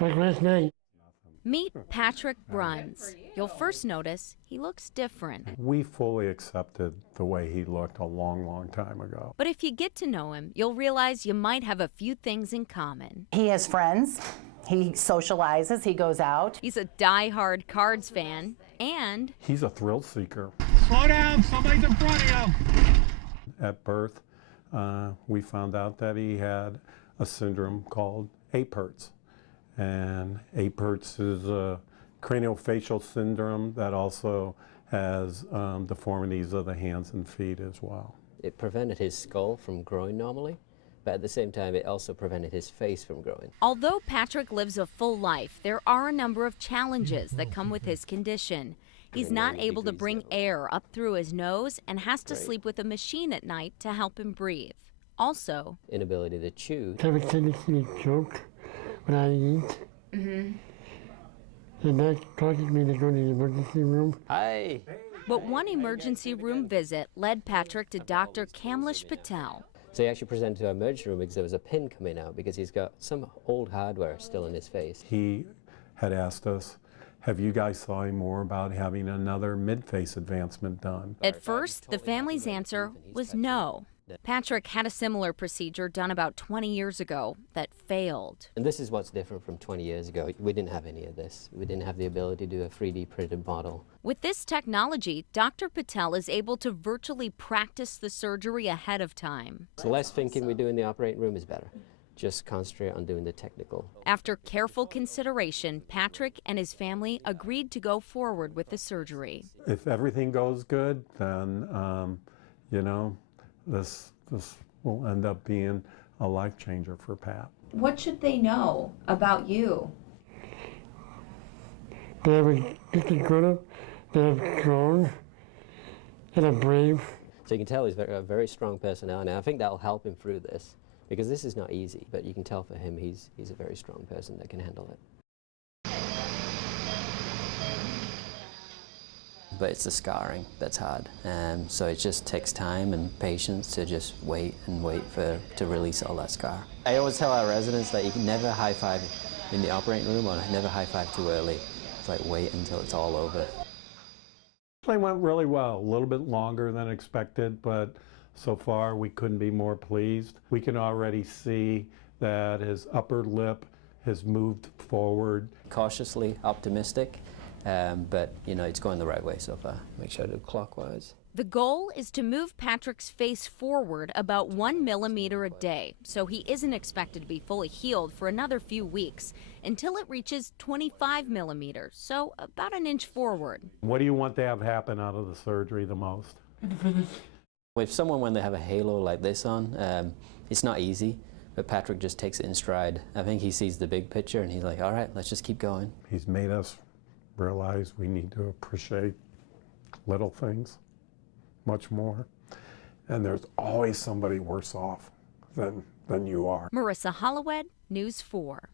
Like last night. Meet Patrick Bruns. You'll first notice he looks different. We fully accepted the way he looked a long, long time ago. But if you get to know him, you'll realize you might have a few things in common. He has friends. He socializes. He goes out. He's a die-hard Cards fan, and He's a thrill seeker. Slow down, somebody's in front of you. At birth, we found out that he had a syndrome called Apert's. And Apert's is a craniofacial syndrome that also has deformities of the hands and feet as well. It prevented his skull from growing normally, but at the same time it also prevented his face from growing. although Patrick lives a full life, there are a number of challenges that come with his condition. He's not able to bring air up through his nose and has to sleep with a machine at night to help him breathe. Also, Inability to chew. I have a tendency to choke when I eat. And that causes me to go to the emergency room. Hi! but one emergency room visit led Patrick to Dr. Kamlesh Patel. So he actually presented to our emergency room because there was a pin coming out because he's got some old hardware still in his face. He had asked us, have you guys thought any more about having another mid-face advancement done? At first, the family's answer was no. Patrick had a similar procedure done about 20 years ago that failed. And this is what's different from 20 years ago. We didn't have any of this. We didn't have the ability to do a 3D printed model. With this technology, Dr. Patel is able to virtually practice the surgery ahead of time. So less thinking we do in the operating room is better. Just concentrate on doing the technical. After careful consideration, Patrick and his family agreed to go forward with the surgery. If everything goes good, then, you know, this will end up being a life changer for Pat. What should they know about you? That I'm just grown up, that I'm strong, and I'm brave. So you can tell he's a very strong personality. And I think that'll help him through this because this is not easy, but you can tell for him he's a very strong person that can handle it. But it's the scarring that's hard. So it just takes time and patience to just wait and wait to release all that scar. I always tell our residents that you can never high-five in the operating room or never high-five too early. It's like wait until it's all over. It went really well, a little bit longer than expected, but so far we couldn't be more pleased. We can already see that his upper lip has moved forward. Cautiously optimistic. But, you know, it's going the right way so far. Make sure I do clockwise. The goal is to move Patrick's face forward about 1 millimeter a day, so he isn't expected to be fully healed for another few weeks until it reaches 25 millimeters, so about an inch forward. What do you want to have happen out of the surgery the most? With someone when they have a halo like this on, it's not easy, but Patrick just takes it in stride. I think he sees the big picture and he's like, all right, let's just keep going. He's made us realize we need to appreciate little things much more. And there's always somebody worse off than you are. Marissa Hollowed, News 4.